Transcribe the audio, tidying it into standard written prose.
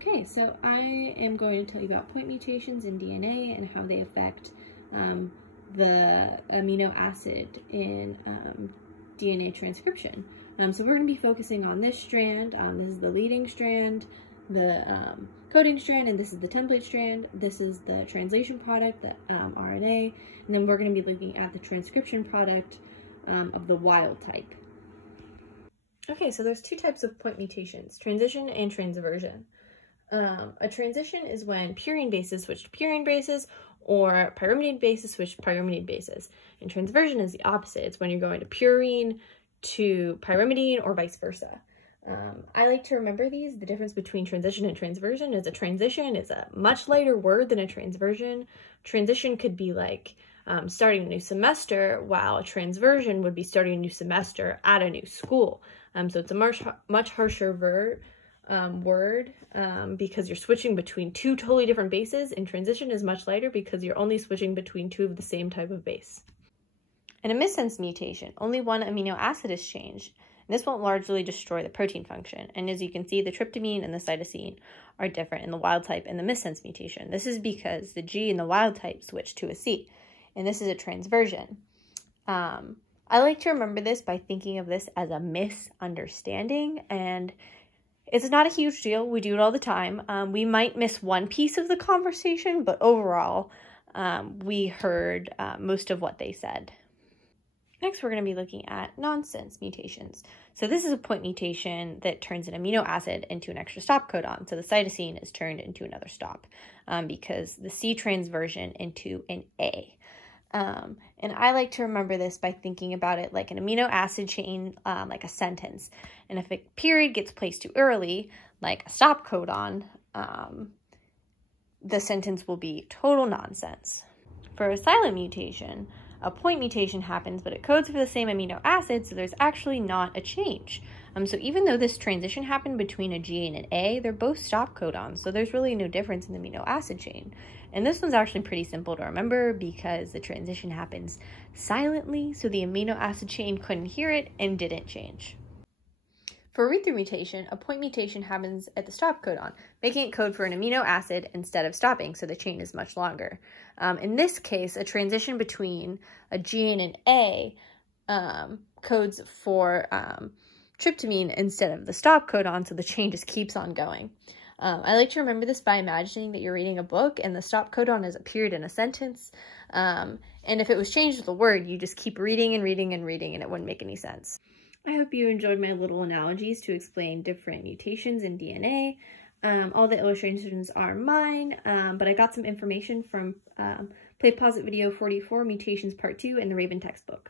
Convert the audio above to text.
Okay, so I am going to tell you about point mutations in DNA and how they affect the amino acid in DNA transcription. So we're going to be focusing on this strand. This is the leading strand, the coding strand, and this is the template strand. This is the translation product, the RNA, and then we're going to be looking at the transcription product of the wild type. Okay, so there's two types of point mutations, transition and transversion. A transition is when purine bases switch to purine bases or pyrimidine bases switch to pyrimidine bases. And transversion is the opposite. It's when you're going to purine to pyrimidine or vice versa. I like to remember these. The difference between transition and transversion is a transition is a much lighter word than a transversion. Transition could be like starting a new semester, while a transversion would be starting a new semester at a new school. So it's a much harsher word because you're switching between two totally different bases, and transition is much lighter because you're only switching between two of the same type of base. In a missense mutation, only one amino acid is changed. And this won't largely destroy the protein function. And as you can see, the tryptamine and the cytosine are different in the wild type and the missense mutation. This is because the G in the wild type switched to a C, and this is a transversion. I like to remember this by thinking of this as a misunderstanding, and it's not a huge deal. We do it all the time. We might miss one piece of the conversation, but overall, we heard most of what they said. Next, we're going to be looking at nonsense mutations. So this is a point mutation that turns an amino acid into an extra stop codon. So the cytosine is turned into another stop because the C transversion into an A. And I like to remember this by thinking about it like an amino acid chain, like a sentence. And if a period gets placed too early, like a stop codon, the sentence will be total nonsense. For a silent mutation, a point mutation happens, but it codes for the same amino acid, so there's actually not a change. So even though this transition happened between a G and an A, they're both stop codons, so there's really no difference in the amino acid chain. And this one's actually pretty simple to remember because the transition happens silently, so the amino acid chain couldn't hear it and didn't change. For a read-through mutation, a point mutation happens at the stop codon, making it code for an amino acid instead of stopping, so the chain is much longer. In this case, a transition between a G and an A codes for tryptamine instead of the stop codon, so the chain just keeps on going. I like to remember this by imagining that you're reading a book and the stop codon is a period in a sentence. And if it was changed with a word, you just keep reading and reading and reading and it wouldn't make any sense. I hope you enjoyed my little analogies to explain different mutations in DNA. All the illustrations are mine, but I got some information from Play Pause It Video 44, Mutations Part 2 in the Raven textbook.